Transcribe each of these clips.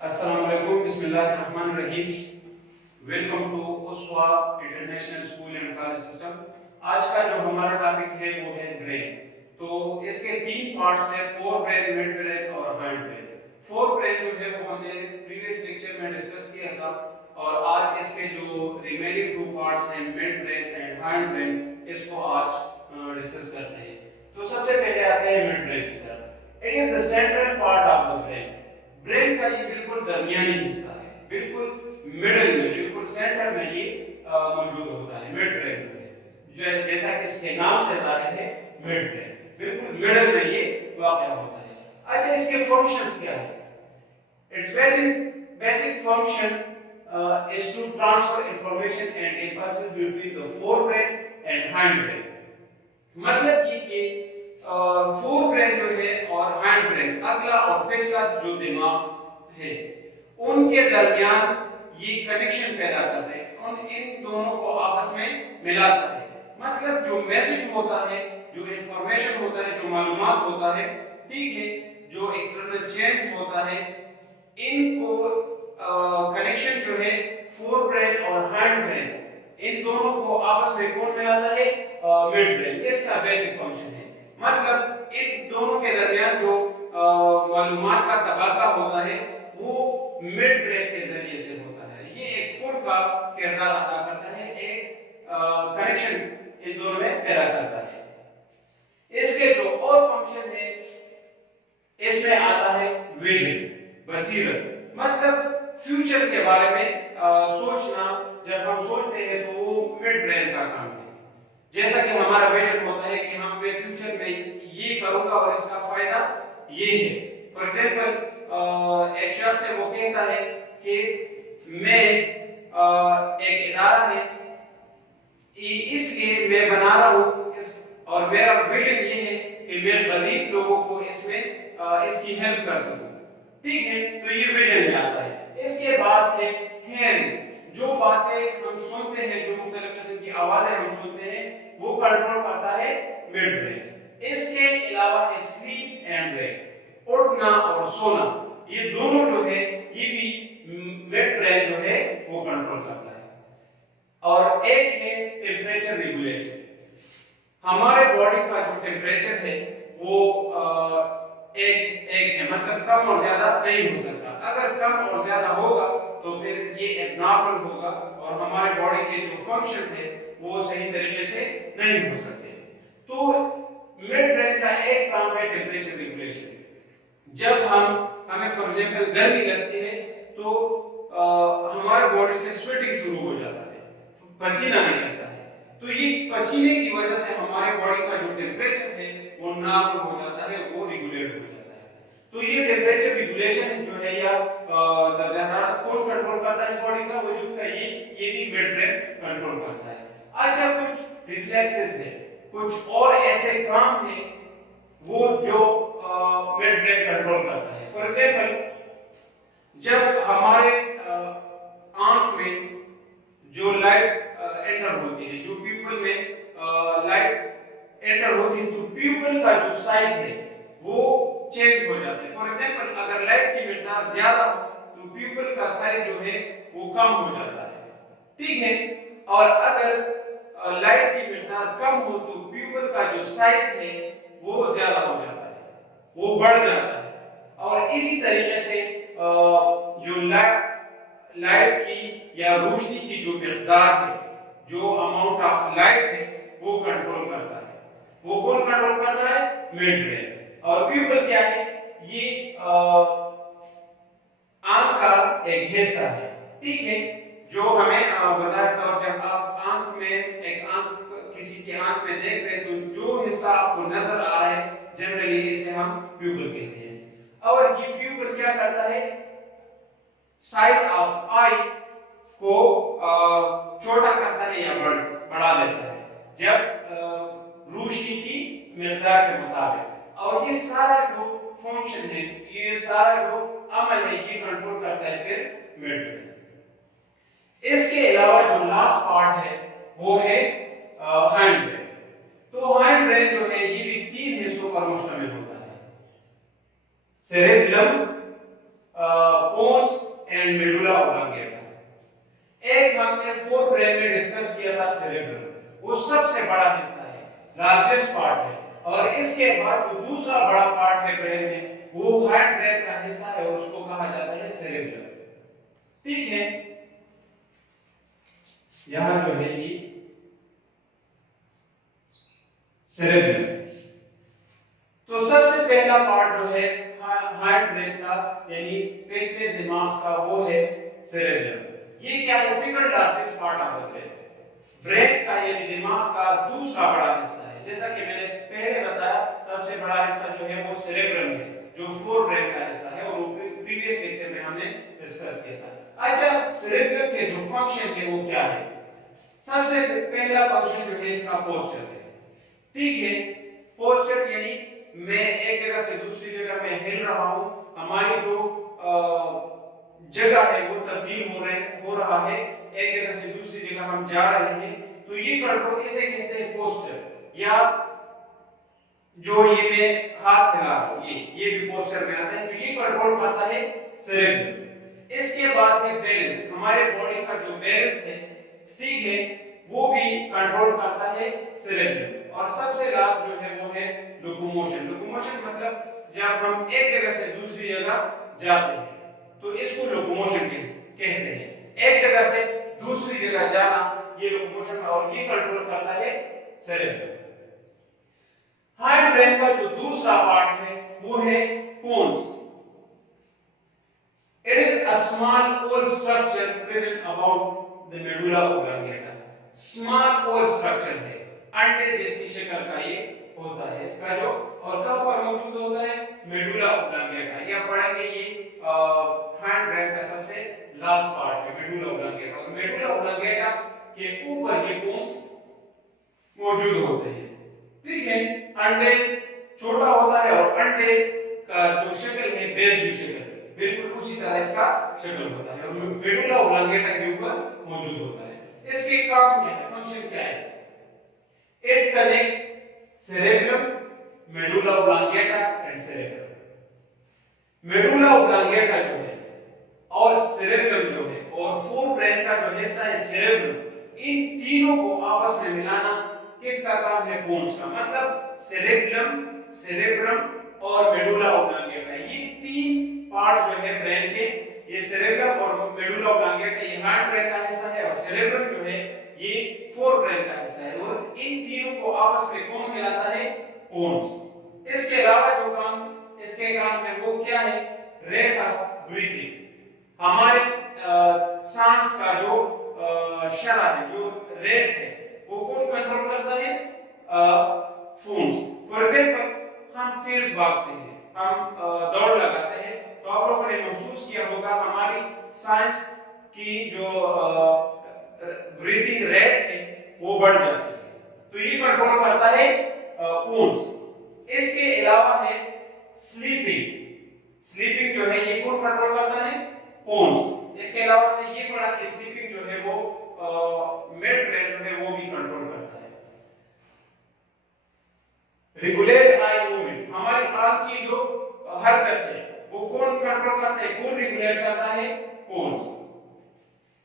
अस्सलाम वालेकुम, बिस्मिल्लाहिर्रहमानिर्रहीम। Welcome to Uswa international school and college system. आज का जो हमारा टॉपिक है वो है ब्रेन। तो इसके तीन पार्ट्स हैं, फोर ब्रेन, मिड ब्रेन और हाइंड ब्रेन। फोर ब्रेन जो है वो हमने प्रीवियस लेक्चर में डिस्कस किया था और आज इसके जो रिमेनिंग टू पार्ट्स हैं, mid brain and hind brain, इसको आज डिस्कस करते हैं। तो सबसे पहले आते हैं मिड ब्रेन की तरफ। It is the central part of the brain. Brain का ये बिल्कुल दरमियानी हिस्सा है, बिल्कुल मिडिल में, बिल्कुल सेंटर में ये मौजूद होता है। मिड ब्रेन जैसा कि इसके नाम से जाहिर है, मिड ब्रेन बिल्कुल मिडिल में ये वाक़या होता है। अच्छा, इसके फंक्शंस क्या है? It's basic function is to transfer information and impulses between the forebrain and hindbrain। मतलब ये कि फोर ब्रेन जो है और हैंड ब्रेन, अगला और पिछला जो दिमाग है, उनके दरमियान ये कनेक्शन पैदा करते हैं, इन दोनों को आपस में मिलाता है। मतलब जो मैसेज होता है, जो इंफॉर्मेशन होता है, जो मालूमात होता है, ठीक है, जो एक्सटर्नल चेंज होता है, इनको कनेक्शन जो है फोर ब्रेन और हैंड ब्रेन, इन दोनों को आपस में कौन मिलाता है? Mid brain. इसका बेसिक फंक्शन है। मतलब इन दोनों के दरमियान जो मालूमात का तबादला होता है वो मिड ब्रेन के जरिए से होता है। ये एक फुल का किरदार अदा करता है, एक कनेक्शन इन दोनों में पैदा करता है। इसके जो और फंक्शन है, इसमें आता है विजन, बसीरत। मतलब फ्यूचर के बारे में सोचना, जब हम सोचते हैं तो वो मिड ब्रेन का काम है। जैसा कि हमारा विजन होता है कि हम मैं फ्यूचर में ये करूंगा और इसका फायदा ये है। फॉर एग्जांपल एक शख्स है, वो कहता है कि मैं एक इदारा है, इसलिए मैं बना रहा हूँ इस, और मेरा विजन ये है कि मैं गरीब लोगों को इसमें इसकी हेल्प कर सकूं। ठीक है, तो ये विजन में आता है। इसके बाद है हेयरिंग। जो बातें हम सुनते हैं, जो मुख्तलिफ किस्म की आवाजें हम सुनते हैं, वो कंट्रोल करता है मिड ब्रेन। इसके अलावा है स्लीप एंड वेक, उठना और सोना। ये दोनों जो है ये भी मिड ब्रेन जो है वो कंट्रोल करता है। और एक है टेम्परेचर रेगुलेशन। हमारे बॉडी का जो टेम्परेचर है वो एक है, मतलब कम और ज्यादा नहीं हो सकता। अगर कम और ज्यादा होगा तो फिर ये एबनॉर्मल होगा और हमारे बॉडी के जो फंक्शंस है वो सही तरीके से नहीं हो सकते। तो मिड ब्रेन का एक काम है टेम्परेचर रेगुलेशन। जब हमें फॉर एग्जांपल गर्मी लगती है तो हमारे बॉडी से स्वेटिंग शुरू हो जाता है, पसीना निकलता है। तो ये पसीने की वजह से हमारे बॉडी का जो टेम्परेचर है वो नॉर्मल हो जाता है, वो रेगुलेट हो जाता है। तो ये टेम्परेचर रेगुलेशन जो है या दर्जा हरारत कौन कंट्रोल करता है बॉडी का, वजूद का, ये भी मिड ब्रेन कंट्रोल करता है। अच्छा, कुछ रिफ्लेक्सेस है, कुछ और ऐसे काम है वो जो मिड ब्रेन कंट्रोल करता है। फॉर एग्जांपल, जब हमारे आंख में जो लाइट एंटर होती है, जो प्यूपल में लाइट एंटर होती है, तो प्यूपल का जो साइज है वो चेंज हो जाता है। फॉर एग्जांपल, अगर लाइट की मिकदार ज्यादा हो तो प्यूपल का साइज जो है वो कम हो जाता है, ठीक है। और अगर लाइट की मिकदार कम हो तो प्यूपल का जो साइज है वो ज्यादा हो जाता है, वो बढ़ जाता है। और इसी तरीके से जो लाइट की या रोशनी की जो मिकदार है, जो अमाउंट ऑफ लाइट है, वो कंट्रोल करता है। वो कौन कंट्रोल करता है? Mid brain. और प्यूपल क्या है? ये आंख का एक हिस्सा है, ठीक है, जो हमें बजाय तौर जब आप आंख में एक आंख किसी की आंख में देख रहे हैं तो जो हिस्सा आपको नजर आ रहा है, जनरली इसे हम प्यूपल कहते हैं। और ये प्यूपल क्या करता है? साइज ऑफ आई को छोटा करता है या बढ़ा देता है जब रोशनी की मिकदार के मुताबिक। और ये सारा जो फंक्शन है, ये सारा जो अमल है, ये कंट्रोल करता है फिर मिड ब्रेन। इसके अलावा जो लास्ट पार्ट है वो है हाइंड ब्रेन। तो हाइंड ब्रेन जो है ये भी तीन हिस्सों पर मुश्तमिल होता है: सेरेब्रम, पोन्स फोर ब्रेन में डिस्कस किया था सेरेब्रम, वो सबसे बड़ा हिस्सा है, लार्जेस्ट पार्ट है। और इसके बाद जो दूसरा बड़ा पार्ट है ब्रेन में वो हाइंड ब्रेन का हिस्सा है और उसको कहा जाता है सेरेब्रम। ठीक है, यहां जो है ये सेरेब्रम। तो सबसे पहला पार्ट जो है हाइंड ब्रेन का यानी पिछले दिमाग का वो है सेरेब्रम। ये क्या है? Second largest part of the brain. Brain का यानी दिमाग का दूसरा बड़ा हिस्सा है। जैसा कि मैंने पहले बताया सबसे बड़ा हिस्सा जो है वो सेरेब्रम है, जो फोर ब्रेन का हिस्सा है, और वो प्रीवियस लेक्चर में हमने डिस्कस किया था। अच्छा, सेरेब्रम के जो फंक्शन है वो क्या है? सबसे पहला फंक्शन जो है इसका पोस्चर है। ठीक है, पोस्चर यानी मैं एक जगह से दूसरी जगह में हिल रहा हूं, हमारी जो जगह है वो तब्दील हो रहा है, एक जगह से दूसरी जगह हम जा रहे हैं, तो ये कंट्रोल इसे कहते हैं पोस्चर। या जो ये मैं हाथ हिला रहा हूं, ये भी पोस्चर में आता है, तो ये कंट्रोल करता है सेरेब्रम। इसके बाद है बैलेंस, हमारे बॉडी का जो बैलेंस है, ठीक है, वो भी कंट्रोल करता है सेरेब्रम। और सबसे लास्ट जो है वो है लोकोमोशन। लोकोमोशन मतलब जब हम एक जगह से दूसरी जगह जाते हैं तो इसको लोकोमोशन कहते हैं। एक जगह से दूसरी जगह जाना ये लोकोमोशन, और ये कंट्रोल करता है सेरेब्रम। हाइंड ब्रेन का जो दूसरा पार्ट है वो है pons. It is a small oval structure present about the medulla oblongata. Small oval structure है, अंडे जैसी शक्ल का ये होता है इसका जो, और कहां पर मौजूद होता है? Medulla oblongata. या पढ़ेंगे ये हाइंड ब्रेन का सबसे लास्ट पार्ट है मेडुला ओब्लांगेटा, और मेडुला ओब्लांगेटा के ऊपर ये बोन्स मौजूद होते हैं। ठीक है, अंडे छोटा होता है और अंडे का जो शक्ल है बेज़ शक्ल बिल्कुल उसी तरह इसका शक्ल होता है, और मेडुला ओब्लांगेटा के ऊपर मौजूद होता है। इसके काम क्या है, फंक्शन क्या है? It connect cerebrum, medulla oblongata and cerebrum. Medulla oblongata जो है और सेरेब्रम जो है और फोर ब्रेन का जो हिस्सा है सेरेब्रम, इन तीनों को आपस में मिलाना किसका काम है? बोन्स का। मतलब सेरेब्रम और मेडुला ओब्लांगेटा, ये तीन पार्ट्स जो है ब्रेन के, ये सेरेब्रम और मेडुला ओब्लांगेटा ये हाइंड ब्रेन का हिस्सा है, और सेरेब्रम जो है ये फोर ब्रेन का हिस्सा है, और इन तीनों को आपस में कौन मिलाता है? बोन्स। इसके अलावा जो काम इसके काम है वो क्या है? Rate of breathing. हमारे सांस का जो शरह है, जो रेट है, वो कौन कंट्रोल करता है? फोन्स। फॉर एग्जांपल, हम तेज भागते हैं, हम दौड़ लगाते हैं, तो आप लोगों ने महसूस किया होगा हमारी सांस की जो ब्रीथिंग रेट है वो बढ़ जाती है, तो ये कंट्रोल करता है फोन्स। इसके अलावा है स्लीपिंग। स्लीपिंग जो है ये कौन कंट्रोल करता है? पोन्स। इसके अलावा ये पढ़ा कि स्लीपिंग जो है वो मिड ब्रेन जो है वो भी कंट्रोल करता है। रेगुलेट आई मूवमेंट, हमारी आंख की जो हरकत है वो कौन कंट्रोल करता है? कौन रेगुलेट करता है? पोन्स।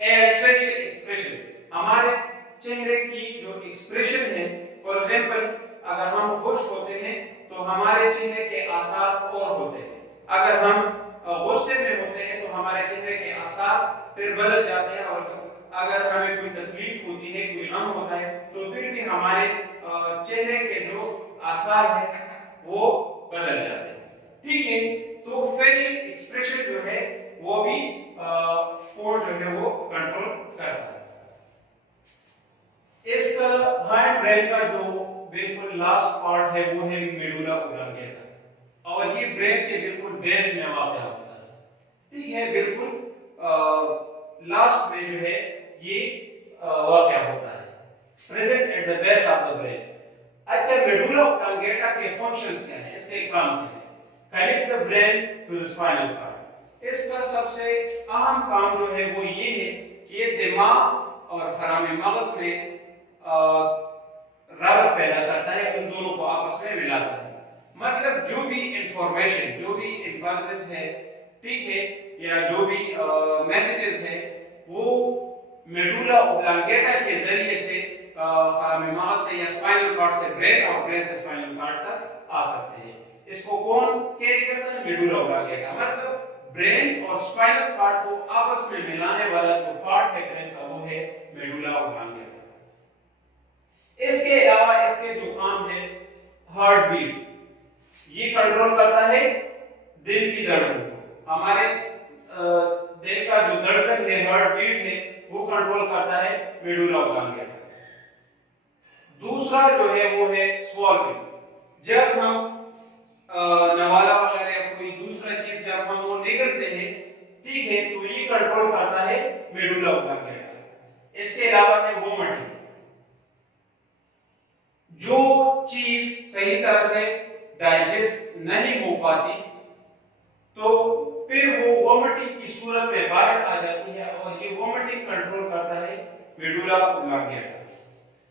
फेशियल एक्सप्रेशन, हमारे चेहरे की जो एक्सप्रेशन है, फॉर एग्जांपल अगर हम खुश होते हैं तो हमारे चेहरे के आसार और होते हैं, अगर हम गुस्से में होते हैं तो हमारे चेहरे के आसार फिर बदल जाते हैं, और अगर हमें कोई तकलीफ होती है, कोई गम होता है, तो फिर भी हमारे चेहरे के जो आसार हैं वो बदल जाते हैं। ठीक है, तो फेशियल एक्सप्रेशन जो है वो भी पोर जो है वो कंट्रोल करता है। इसका हाइंड ब्रेन का जो बिल्कुल लास्ट पार्ट है वो है मेडुला ओब्लांगेटा, और ये ब्रेन के बिल्कुल बेस में वाक़या होता है। ठीक है, बिल्कुल लास्ट में जो है ये वाक़या होता है, present at the base of the brain. अच्छा, मेडुला ओब्लांगेटा के फंक्शंस क्या हैं, इसके काम क्या है? Connect the brain to the spinal cord. इसका सबसे अहम काम जो है वो ये है कि ये दिमाग और फराम मगज में रबत पैदा करता है, उन दोनों को आपस में मिलाता है। मतलब जो भी इंफॉर्मेशन, जो भी इंपल्सेस है, ठीक है, या जो भी मैसेजेस है, वो मेडुला ओब्लांगेटा के जरिए से फोरामिन से या स्पाइनल कॉर्ड से ब्रेन और ब्रेन से स्पाइनल कॉर्ड तक आ सकते हैं। इसको कौन कैरी करता है? Medulla oblongata. मतलब ब्रेन और स्पाइनल कॉर्ड को आपस में मिलाने वाला जो पार्ट है ब्रेन का वो है मेडुला ओब्लांगेटा। इसके अलावा इसके जो काम है हार्ट बीट, ये कंट्रोल करता है दिल की धड़कन को। हमारे दिल का जो धड़कन है, हार्ट बीट है, वो कंट्रोल करता है मेडुला ओब्लांगेटा। दूसरा जो है वो है स्वॉल्विंग। जब हम नवाला वगैरह या कोई दूसरा चीज जब हम वो निगलते हैं, ठीक है, तो ये कंट्रोल करता है मेडुला ओब्लांगेटा। इसके अलावा है वोमिटिंग। जो चीज सही तरह से डाइजेस्ट नहीं हो पाती तो फिर वो वोमिटिंग की सूरत में बाहर आ जाती है और ये वोमिटिंग कंट्रोल करता है मेडुला ओब्लांगेटा।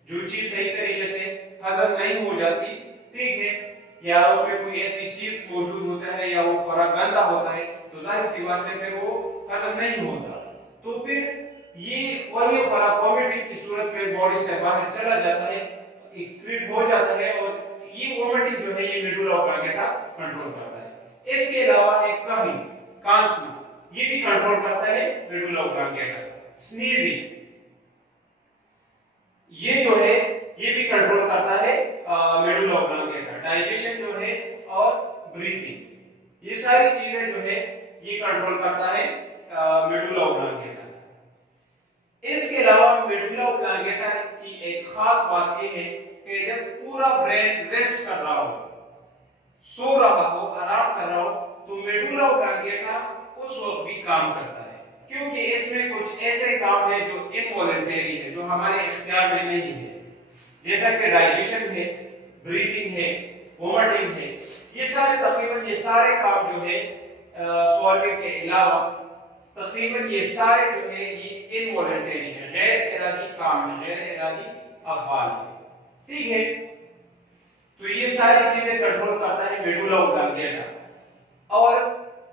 जो चीज सही तरीके से हजम नहीं हो जाती, ठीक है, या उसमें कोई ऐसी चीज मौजूद होता है या वो खुराक गंदा होता है, तो जाहिर सी बात है फिर वो हजम नहीं होता। तो फिर ये वही खुराक वोमिटिंग की सूरत में बॉडी से बाहर चला जाता है, एक्सक्रीट हो जाता है और ये वोमिटिंग जो है ये मेडुला ओब्लांगेटा कंट्रोल करता है। इसके अलावा एक काहिंग, कांसना, ये भी कंट्रोल करता है मेडुला ओब्लांगेटा। स्नीजिंग, ये जो है ये भी कंट्रोल करता है मेडुला ओब्लांगेटा। डाइजेशन जो है और ब्रीथिंग, ये सारी चीजें जो है ये कंट्रोल करता है मेडुला ओब्लांगेटा। इसके अलावा मेडुला ओब्लांगेटा की एक खास बात यह है कि जब पूरा ब्रेन रेस्ट कर रहा हो, सो रहा हो, आराम कर रहा हो, तो मेडुला ओब्लांगेटा उस वक्त भी काम करता है, क्योंकि इसमें कुछ ऐसे काम है जो इनवॉलंटरी है, जो हमारे इख्तियार में नहीं है, जैसा कि डाइजेशन है, ब्रीथिंग है, वोमिटिंग है। ये सारे तकरीबन ये सारे काम जो है स्वॉल्विंग के अलावा तकरीबन ये सारे जो है ये इनवॉलंटरी है, गैर इरादी काम है, गैर इरादी अफ़आल है, ठीक है। तो ये सारी चीजें कंट्रोल करता है मेडुला ओब्लांगेटा। और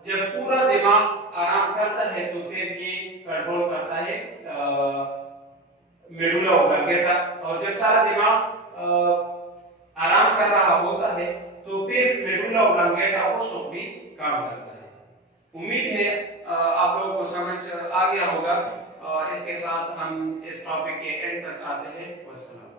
जब पूरा दिमाग आराम करता है तो फिर ये कंट्रोल करता है मेडुला ओब्लांगेटा। और जब सारा दिमाग आराम कर रहा होता है तो फिर मेडुला ओब्लांगेटा उस वक्त भी काम करता है। उम्मीद है आप लोगों को समझ आ गया होगा। इसके साथ हम इस टॉपिक के एंड तक आते हैं। वस्सलाम।